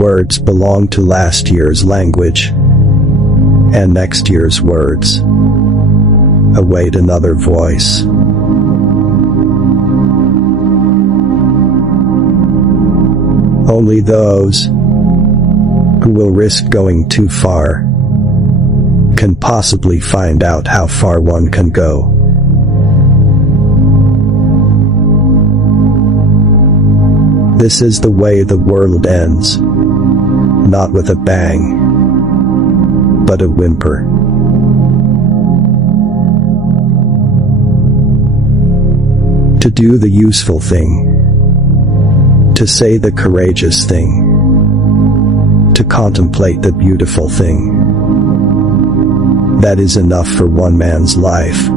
words belong to last year's language, and next year's words await another voice. Only those who will risk going too far can possibly find out how far one can go. This is the way the world ends, not with a bang, but a whimper. To do the useful thing, to say the courageous thing, to contemplate the beautiful thing, that is enough for one man's life.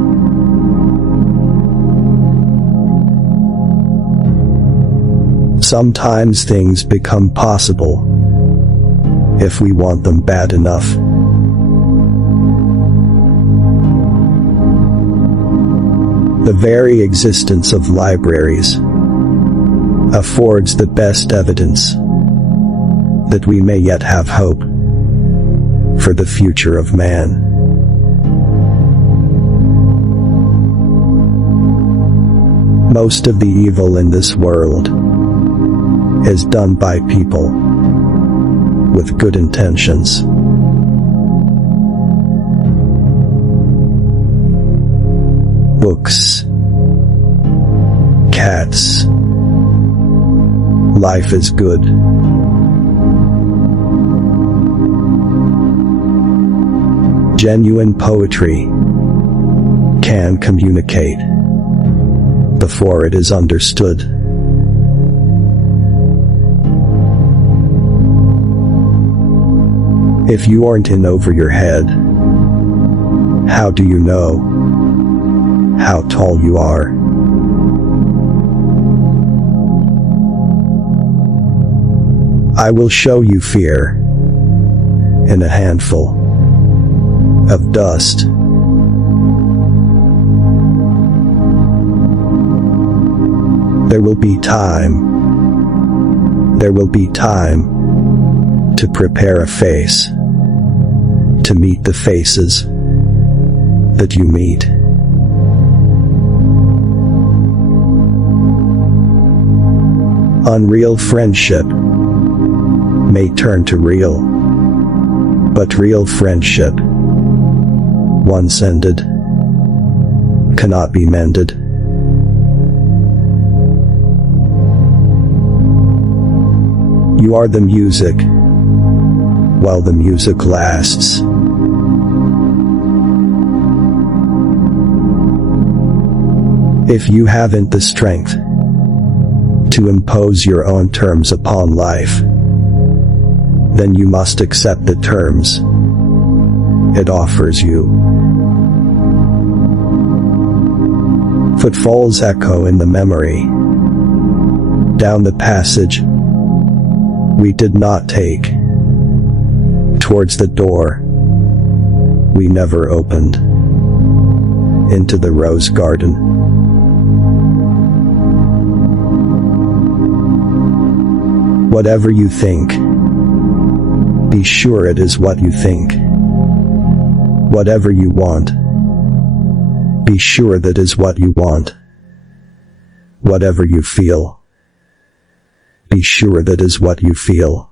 Sometimes things become possible if we want them bad enough. The very existence of libraries affords the best evidence that we may yet have hope for the future of man. Most of the evil in this world is done by people with good intentions. Books, cats, life is good. Genuine poetry can communicate before it is understood. If you aren't in over your head, how do you know how tall you are? I will show you fear in a handful of dust. There will be time to prepare a face to meet the faces that you meet. Unreal friendship may turn to real, but real friendship, once ended, cannot be mended. You are the music while the music lasts. If you haven't the strength to impose your own terms upon life, then you must accept the terms it offers you. Footfalls echo in the memory, down the passage we did not take, towards the door we never opened, into the rose garden. Whatever you think, be sure it is what you think. Whatever you want, be sure that is what you want. Whatever you feel, be sure that is what you feel.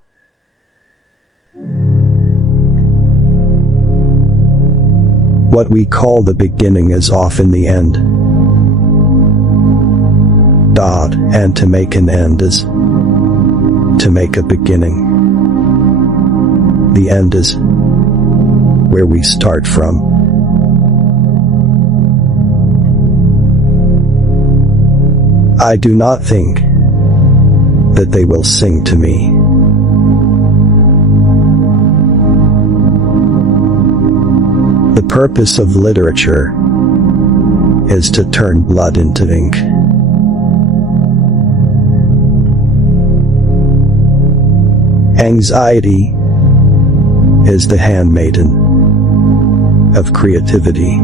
What we call the beginning is often the end. And to make an end is to make a beginning. The end is where we start from. I do not think that they will sing to me. The purpose of literature is to turn blood into ink. Anxiety is the handmaiden of creativity.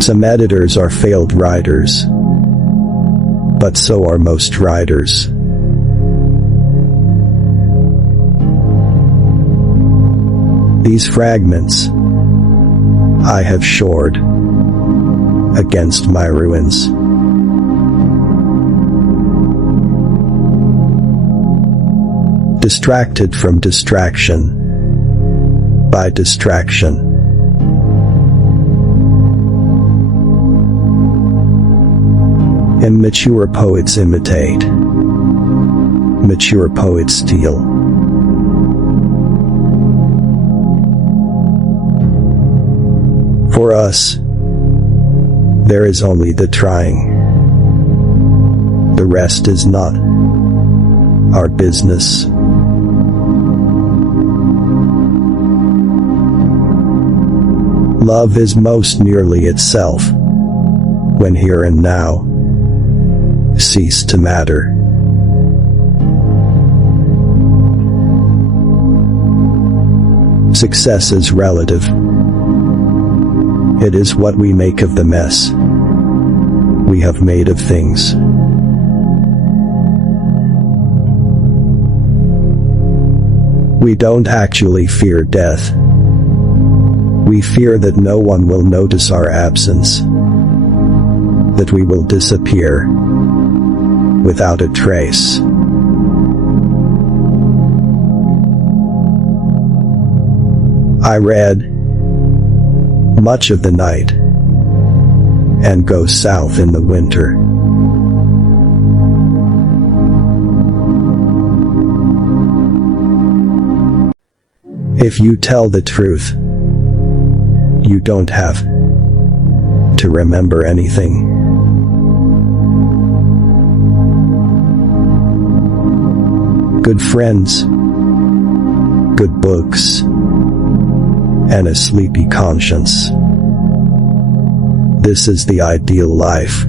Some editors are failed writers, but so are most writers. These fragments I have shored against my ruins. Distracted from distraction by distraction. Immature poets imitate, mature poets steal. For us, there is only the trying. The rest is not our business. Love is most nearly itself, when here and now cease to matter. Success is relative. It is what we make of the mess we have made of things. We don't actually fear death. We fear that no one will notice our absence, that we will disappear without a trace. I read much of the night and go south in the winter. If you tell the truth, you don't have to remember anything. Good friends, good books, and a sleepy conscience. This is the ideal life.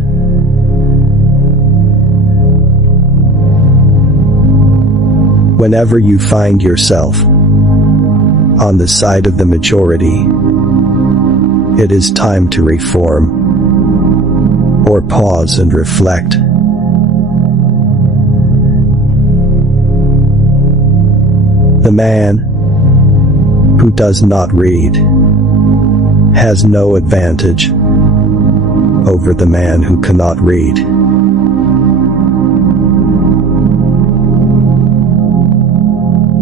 Whenever you find yourself on the side of the majority, it is time to reform, or pause and reflect. The man who does not read has no advantage over the man who cannot read.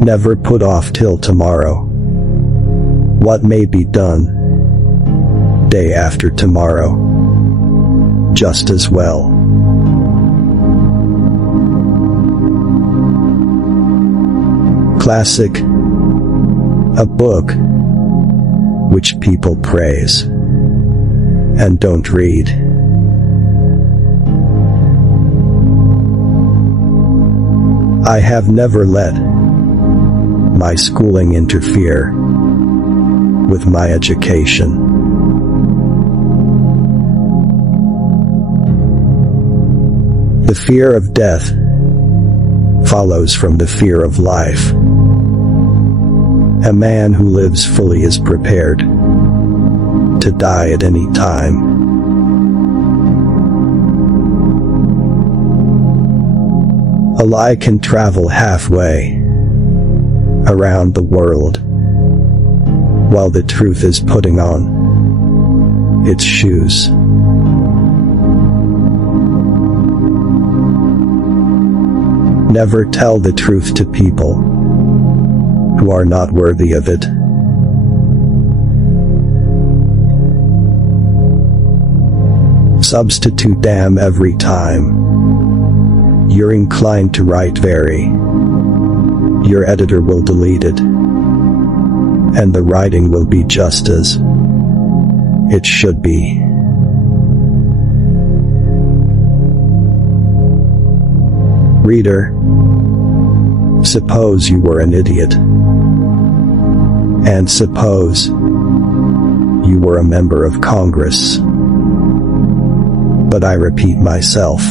Never put off till tomorrow what may be done day after tomorrow just as well. Classic, a book which people praise and don't read. I have never let my schooling interfere with my education. The fear of death follows from the fear of life. A man who lives fully is prepared to die at any time. A lie can travel halfway around the world, while the truth is putting on its shoes. Never tell the truth to people who are not worthy of it. Substitute damn every time you're inclined to write very. Your editor will delete it, and the writing will be just as it should be. Reader, suppose you were an idiot, and suppose you were a member of Congress. But I repeat myself.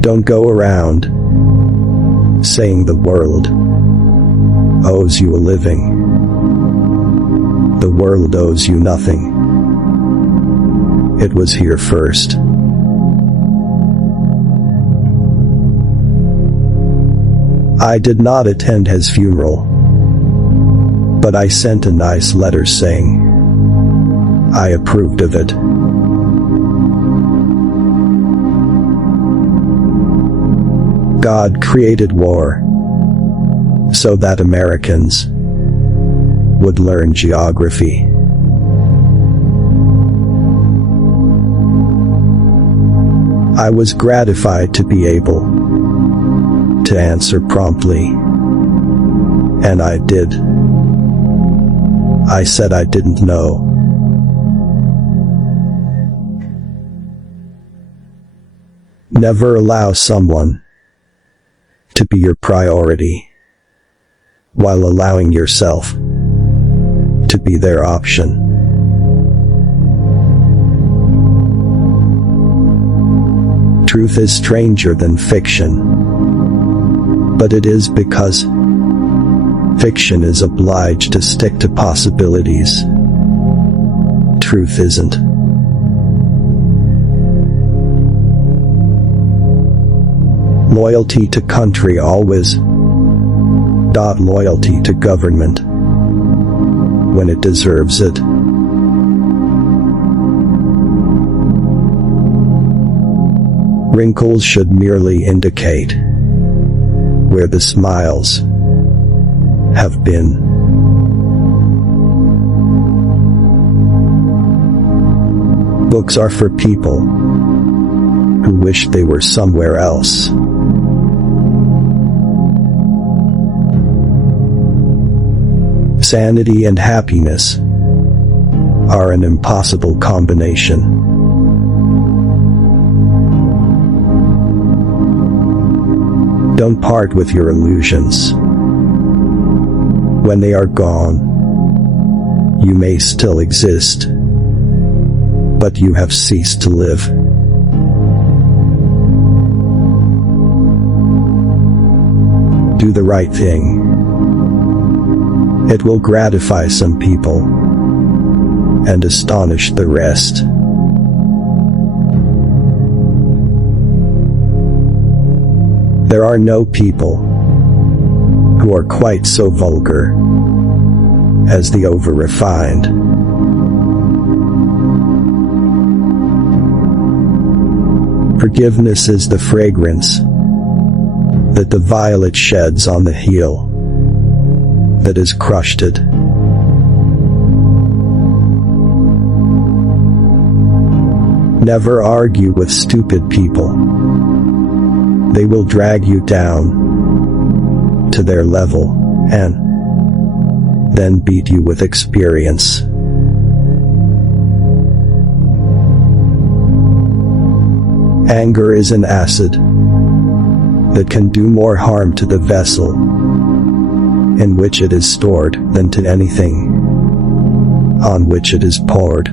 Don't go around saying the world owes you a living. The world owes you nothing. It was here first. I did not attend his funeral, but I sent a nice letter saying I approved of it. God created war so that Americans would learn geography. I was gratified to be able to answer promptly, and I did. I said I didn't know. Never allow someone to be your priority while allowing yourself to be their option. Truth is stranger than fiction, but it is because fiction is obliged to stick to possibilities. Truth isn't. Loyalty to country always. Loyalty to government when it deserves it. Wrinkles should merely indicate where the smiles have been. Books are for people who wish they were somewhere else. Sanity and happiness are an impossible combination. Don't part with your illusions. When they are gone, you may still exist, but you have ceased to live. Do the right thing. It will gratify some people and astonish the rest. There are no people who are quite so vulgar as the over-refined. Forgiveness is the fragrance that the violet sheds on the heel that has crushed it. Never argue with stupid people. They will drag you down to their level and then beat you with experience. Anger is an acid that can do more harm to the vessel in which it is stored than to anything on which it is poured.